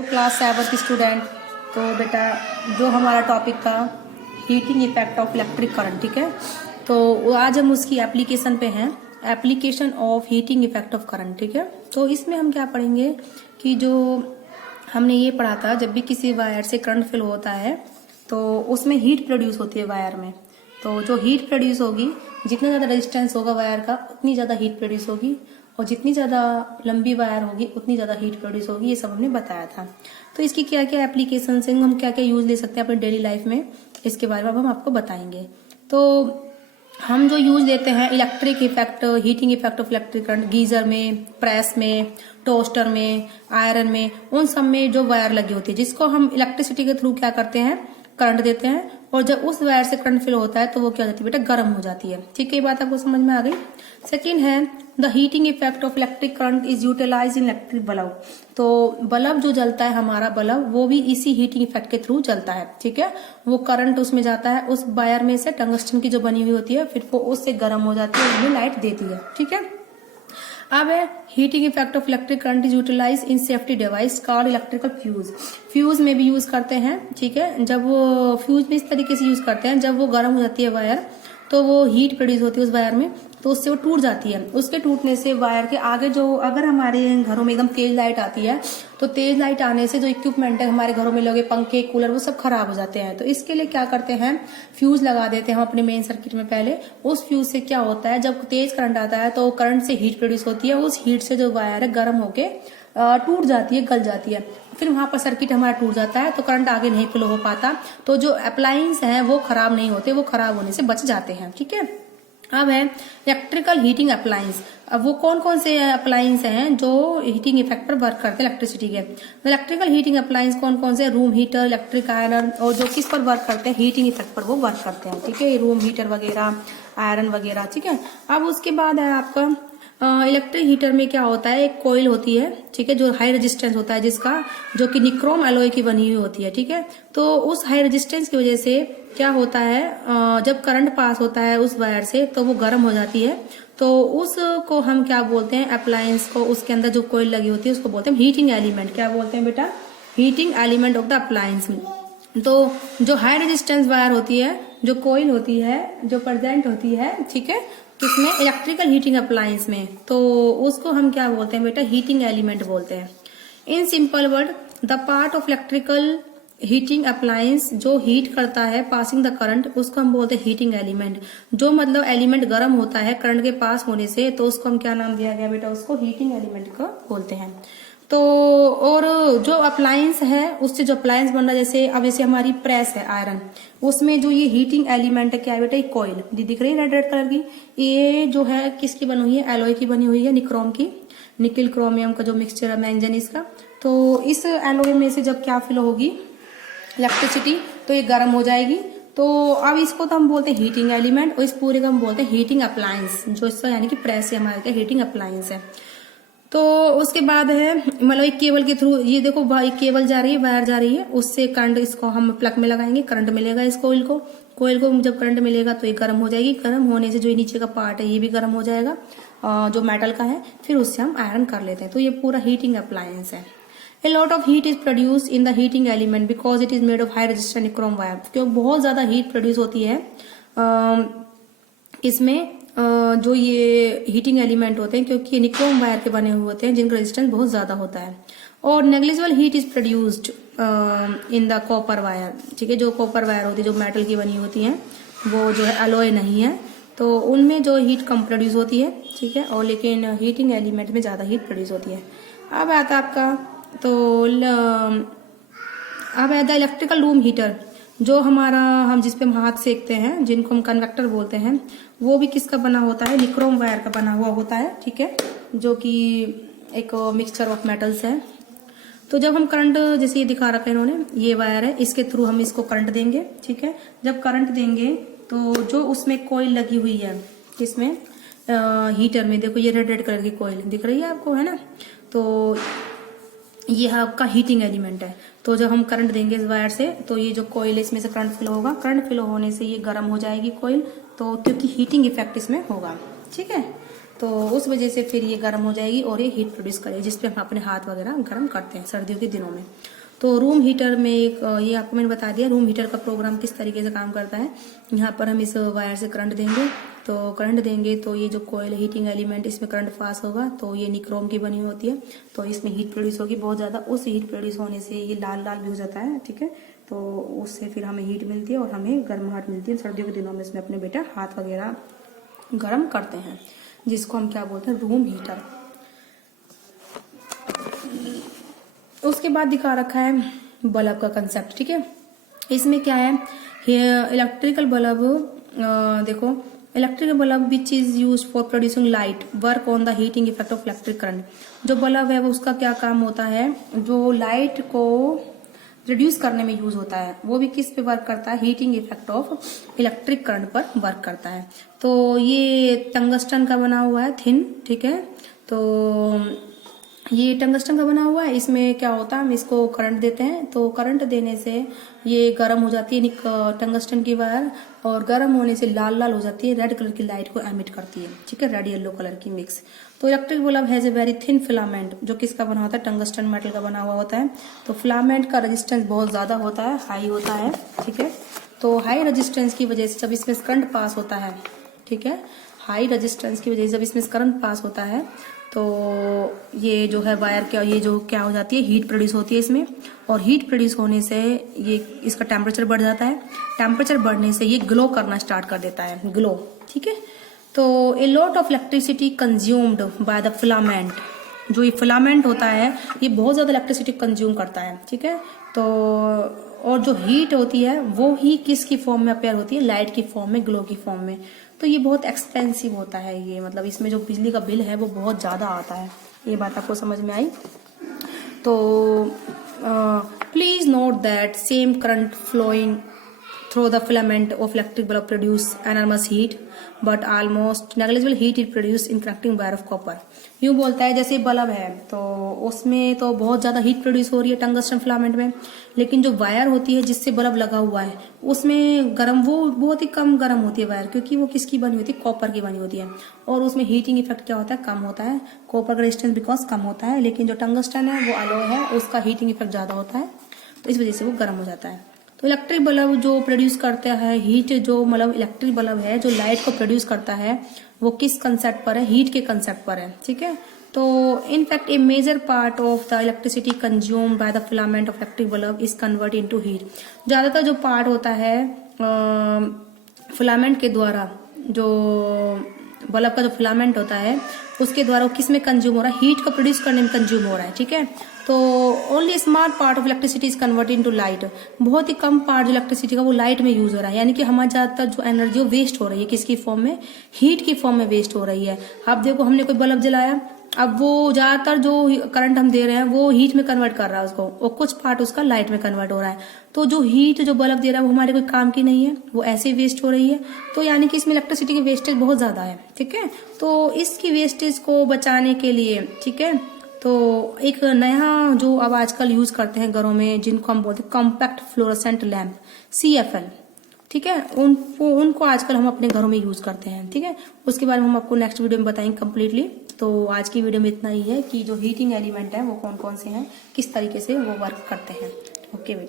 तो क्लास 7 की स्टूडेंट। तो बेटा जो हमारा टॉपिक था heating effect of electric current, ठीक है। तो आज हम उसकी एप्लीकेशन पे हैं, application of heating effect of current, ठीक है। तो इसमें हम क्या पढ़ेंगे कि जो हमने ये पढ़ा था, जब भी किसी वायर से करंट फ्लो होता है तो उसमें हीट प्रोड्यूस होती है वायर में। तो जो हीट प्रोड्यूस होगी, जितना ज्यादा रेजिस्टेंस होगा वायर का उतनी ज्यादा हीट प्रोड्यूस होगी, और जितनी ज्यादा लंबी वायर होगी उतनी ज्यादा हीट प्रोड्यूस होगी। ये सब हमने बताया था। तो इसकी क्या क्या एप्लीकेशन है, हम क्या क्या यूज ले सकते हैं अपने डेली लाइफ में, इसके बारे में अब हम आपको बताएंगे। तो हम जो यूज लेते हैं electric effect, heating effect of electric current, geyser में, प्रेस में, टोस्टर में, आयरन में, उन सब में जो वायर लगी होती है जिसको हम इलेक्ट्रिसिटी के थ्रू क्या करते हैं, करंट देते हैं। और जब उस वायर से करंट फ्लो होता है तो वो क्या हो जाती है बेटा, गर्म हो जाती है। ठीक है, ये बात आपको समझ में आ गई। सेकेंड है the heating effect of electric current is utilize in electric bulb. तो बल्ब जो जलता है हमारा बल्ब, वो भी इसी हीटिंग इफेक्ट के थ्रू जलता है। ठीक है, वो करंट उसमें जाता है, उस वायर में से टंगस्टन की जो बनी हुई होती है, फिर वो उससे गर्म हो जाती है, हमें लाइट देती है। ठीक है, अब है heating effect of electric current is utilize in safety device called electrical fuse. Fuse में भी यूज करते हैं। ठीक है, जब वो फ्यूज में इस तरीके से यूज करते हैं, जब वो गर्म हो जाती है वायर तो वो हीट प्रोड्यूस होती है उस वायर में, तो उससे वो टूट जाती है। उसके टूटने से वायर के आगे जो, अगर हमारे घरों में एकदम तेज लाइट आती है तो तेज लाइट आने से जो इक्विपमेंट है हमारे घरों में लगे, पंखे, कूलर, वो सब खराब हो जाते हैं। तो इसके लिए क्या करते हैं, फ्यूज लगा देते हैं हम अपने मेन सर्किट में। पहले उस फ्यूज से क्या होता है, जब तेज करंट आता है तो करंट से हीट प्रोड्यूस होती है, उस हीट से जो वायर है गर्म होके टूट जाती है, गल जाती है। फिर वहां पर सर्किट हमारा टूट जाता है, तो करंट आगे नहीं फ्लो हो पाता, तो जो अप्लायंस हैं वो खराब नहीं होते, वो खराब होने से बच जाते हैं। ठीक है, अब है इलेक्ट्रिकल हीटिंग अप्लायंस। अब वो कौन कौन से अप्लायंस हैं जो हीटिंग इफेक्ट पर वर्क करते हैं इलेक्ट्रिसिटी के। इलेक्ट्रिकल हीटिंग अप्लायंस कौन कौन से, रूम हीटर, इलेक्ट्रिक आयरन, और जो किस पर वर्क करते हैं, हीटिंग इफेक्ट पर वो वर्क करते हैं। ठीक है, रूम हीटर वगैरह, आयरन वगैरह। ठीक है, अब उसके बाद है आपका इलेक्ट्रिक हीटर में क्या होता है, एक कोयल होती है, ठीक है, जो हाई रेजिस्टेंस होता है जिसका, जो कि निक्रोम एलॉय की बनी हुई होती है। ठीक है, तो उस हाई रेजिस्टेंस की वजह से क्या होता है, जब करंट पास होता है उस वायर से तो वो गर्म हो जाती है। तो उसको हम क्या बोलते हैं, अप्लायंस को, उसके अंदर जो कोयल लगी होती है उसको बोलते हैं हीटिंग एलिमेंट। क्या बोलते हैं बेटा, heating element of the appliance. तो जो हाई रेजिस्टेंस वायर होती है, जो कोयल होती है, जो प्रेजेंट होती है, ठीक है, किसमें, इलेक्ट्रिकल हीटिंग अप्लायंस में, तो उसको हम क्या बोलते हैं बेटा, हीटिंग एलिमेंट बोलते हैं। In simple word, the part of electrical heating appliance जो हीट करता है पासिंग द करंट, उसको हम बोलते हैं हीटिंग एलिमेंट। जो मतलब एलिमेंट गर्म होता है करंट के पास होने से, तो उसको हम क्या नाम दिया गया बेटा, उसको हीटिंग एलिमेंट को बोलते हैं। तो और जो अप्लायंस है, उससे जो अप्लायंस बन रहा है, जैसे अब जैसे हमारी प्रेस है आयरन, उसमें जो ये हीटिंग एलिमेंट है क्या है बेटा, एक कॉइल दिख रही है रेड रेड कलर की, ये जो है किसकी बनी हुई है, एलॉय की बनी हुई है, निक्रोम की, निकिल क्रोमियम का जो मिक्सचर है मैंगनीज का। तो इस एलॉय में से जब क्या फ्लो होगी इलेक्ट्रिसिटी, तो ये गर्म हो जाएगी। तो अब इसको तो हम बोलते हैं हीटिंग एलिमेंट, और इस पूरे को हम बोलते हैं हीटिंग अप्लायंस, जो इसका यानी कि प्रेस है हमारे क्या हीटिंग अप्लायंस है। तो उसके बाद है मतलब एक केबल के थ्रू, ये देखो भाई केबल जा रही है, वायर जा रही है, उससे करंट, इसको हम प्लग में लगाएंगे, करंट मिलेगा इस कोयल को। कोयल को जब करंट मिलेगा तो ये गर्म हो जाएगी, गर्म होने से जो नीचे का पार्ट है ये भी गर्म हो जाएगा, जो मेटल का है, फिर उससे हम आयरन कर लेते हैं। तो ये पूरा हीटिंग अप्लायंस है। A lot of heat is produced in the heating element because it is made of high resistance nichrome wire। क्योंकि बहुत ज्यादा हीट प्रोड्यूस होती है इसमें, जो ये हीटिंग एलिमेंट होते हैं, क्योंकि ये निक्रोम वायर के बने हुए होते हैं जिनका रेजिस्टेंस बहुत ज्यादा होता है। और negligible heat is produced in the copper wire. ठीक है, जो कॉपर वायर होती है, जो मेटल की बनी होती है, वो जो है अलॉय नहीं है, तो उनमें जो हीट कम प्रोड्यूस होती है। ठीक है, और लेकिन हीटिंग एलिमेंट में ज्यादा हीट प्रोड्यूस होती है। अब आता है आपका, तो अब आता है इलेक्ट्रिकल रूम हीटर, जो हमारा, हम जिसपे हम हाथ सेकते हैं, जिनको हम कन्वेक्टर बोलते हैं, वो भी किसका बना होता है, निक्रोम वायर का बना हुआ होता है। ठीक है, जो कि एक मिक्सचर ऑफ मेटल्स है। तो जब हम करंट, जैसे ये दिखा रखा है इन्होंने, ये वायर है, इसके थ्रू हम इसको करंट देंगे। ठीक है, जब करंट देंगे तो जो उसमें कोयल लगी हुई है, इसमें हीटर में, देखो ये रेड रेड कलर की कोयल दिख रही है आपको, है ना, तो ये आपका हीटिंग एलिमेंट है। तो जब हम करंट देंगे इस वायर से, तो ये जो कोयल है इसमें से करंट फ्लो होगा, करंट फ्लो होने से ये गर्म हो जाएगी कोयल, तो क्योंकि हीटिंग इफेक्ट इसमें होगा। ठीक है, तो उस वजह से फिर ये गर्म हो जाएगी और ये हीट प्रोड्यूस करेगी, जिसपे हम अपने हाथ वगैरह गर्म करते हैं सर्दियों के दिनों में। तो रूम हीटर में ये आपको मैंने बता दिया रूम हीटर का प्रोग्राम किस तरीके से काम करता है। यहाँ पर हम इस वायर से करंट देंगे, तो करंट देंगे तो ये जो कोयल हीटिंग एलिमेंट इसमें करंट पास होगा, तो ये निक्रोम की बनी होती है, तो इसमें हीट प्रोड्यूस होगी बहुत ज़्यादा। उस हीट प्रोड्यूस होने से ये लाल लाल भी हो जाता है, ठीक है। तो उससे फिर हमें हीट मिलती है और हमें गर्माहट मिलती है। सर्दियों के दिनों में इसमें अपने बेटा हाथ वगैरह गर्म करते हैं, जिसको हम क्या बोलते हैं, रूम हीटर। उसके बाद दिखा रखा है बल्ब का कंसेप्ट, ठीक है। इसमें क्या है, इलेक्ट्रिकल बल्ब, देखो electrical bulb which is use for producing light work on the heating effect of electric current. जो बल्ब है वो उसका क्या काम होता है, जो लाइट को प्रोड्यूस करने में यूज होता है, वो भी किस पे वर्क करता है, heating effect of electric current पर वर्क करता है। तो ये टंगस्टन का बना हुआ है, थिन, ठीक है। तो ये टंगस्टन का बना हुआ है। इसमें क्या होता है, हम इसको करंट देते हैं, तो करंट देने से ये गर्म हो जाती है टंगस्टन की वायर, और गर्म होने से लाल लाल हो जाती है, रेड कलर की लाइट को एमिट करती है, ठीक है, रेड येलो कलर की मिक्स। तो electric bulb has a very thin filament, जो किसका बना होता है, टंगस्टन मेटल का बना हुआ होता है। तो फिलामेंट का रेजिस्टेंस बहुत ज्यादा होता है, हाई होता है, ठीक है। तो हाई रेजिस्टेंस की वजह से जब इसमें करंट पास होता है, ठीक है, हाई रेजिस्टेंस की वजह से जब इसमें करंट पास होता है, तो ये जो है वायर ये जो क्या हो जाती है, हीट प्रोड्यूस होती है इसमें, और हीट प्रोड्यूस होने से ये इसका टेम्परेचर बढ़ जाता है। टेम्परेचर बढ़ने से ये ग्लो करना स्टार्ट कर देता है, ग्लो, ठीक है। तो a lot of electricity consumed by the filament, जो ये फिलामेंट होता है ये बहुत ज्यादा इलेक्ट्रिसिटी कंज्यूम करता है, ठीक है। तो और जो हीट होती है वो ही किसकी फॉर्म में अपेयर होती है, लाइट की फॉर्म में, ग्लो की फॉर्म में। तो ये बहुत एक्सपेंसिव होता है ये, मतलब इसमें जो बिजली का बिल है वो बहुत ज्यादा आता है। ये बात आपको समझ में आई। तो please note that same current flowing through the filament of electric bulb produce enormous heat but almost negligible heat is produced in connecting wire of copper। यूं बोलता है जैसे बल्ब है तो उसमें तो बहुत ज्यादा हीट प्रोड्यूस हो रही है टंगस्टन फिलामेंट में, लेकिन जो वायर होती है जिससे बल्ब लगा हुआ है उसमें गर्म, वो बहुत ही कम गर्म होती है वायर, क्योंकि वो किसकी बनी होती है, कॉपर की बनी होती है, और उसमें हीटिंग इफेक्ट क्या होता है, कम होता है, कॉपर का रेजिस्टेंस बिकॉज कम होता है। लेकिन जो टंगस्टन है वो अलॉय है, उसका हीटिंग इफेक्ट ज्यादा होता है, तो इस वजह से वो गर्म हो जाता है। तो इलेक्ट्रिक बल्ब जो प्रोड्यूस करता है हीट, जो मतलब इलेक्ट्रिक बल्ब है जो लाइट को प्रोड्यूस करता है वो किस कंसेप्ट पर है, हीट के कंसेप्ट पर है, ठीक है। तो in fact a major part of the electricity consumed by the filament of electric bulb is convert into heat. ज्यादातर जो पार्ट होता है फिलामेंट के द्वारा, जो बल्ब का जो फिलामेंट होता है उसके द्वारा वो किस में कंज्यूम हो रहा है, हीट को प्रोड्यूस करने में कंज्यूम हो रहा है, ठीक है। तो only small part of electricity is converted into light. बहुत ही कम पार्ट जो इलेक्ट्रिसिटी का वो लाइट में यूज हो रहा है, यानी कि हमारी ज्यादातर जो एनर्जी वेस्ट हो रही है किसकी फॉर्म में, हीट की फॉर्म में वेस्ट हो रही है। अब देखो हमने कोई बल्ब जलाया, अब वो ज्यादातर जो करंट हम दे रहे हैं वो हीट में कन्वर्ट कर रहा है उसको, और कुछ पार्ट उसका लाइट में कन्वर्ट हो रहा है। तो जो हीट जो बल्ब दे रहा है वो हमारे कोई काम की नहीं है, वो ऐसे वेस्ट हो रही है। तो यानी कि इसमें इलेक्ट्रिसिटी की वेस्टेज बहुत ज्यादा है, ठीक है। तो इसकी वेस्टेज को बचाने के लिए, ठीक है, तो एक नया जो अब आजकल यूज करते हैं घरों में, जिनको हम बोलते हैं कॉम्पैक्ट फ्लोरोसेंट लैंप, CFL, ठीक है, उनको आजकल हम अपने घरों में यूज करते हैं, ठीक है। उसके बारे में हम आपको नेक्स्ट वीडियो में बताएंगे कंप्लीटली। तो आज की वीडियो में इतना ही है कि जो हीटिंग एलिमेंट है वो कौन कौन से हैं, किस तरीके से वो वर्क करते हैं। ओके बेटा।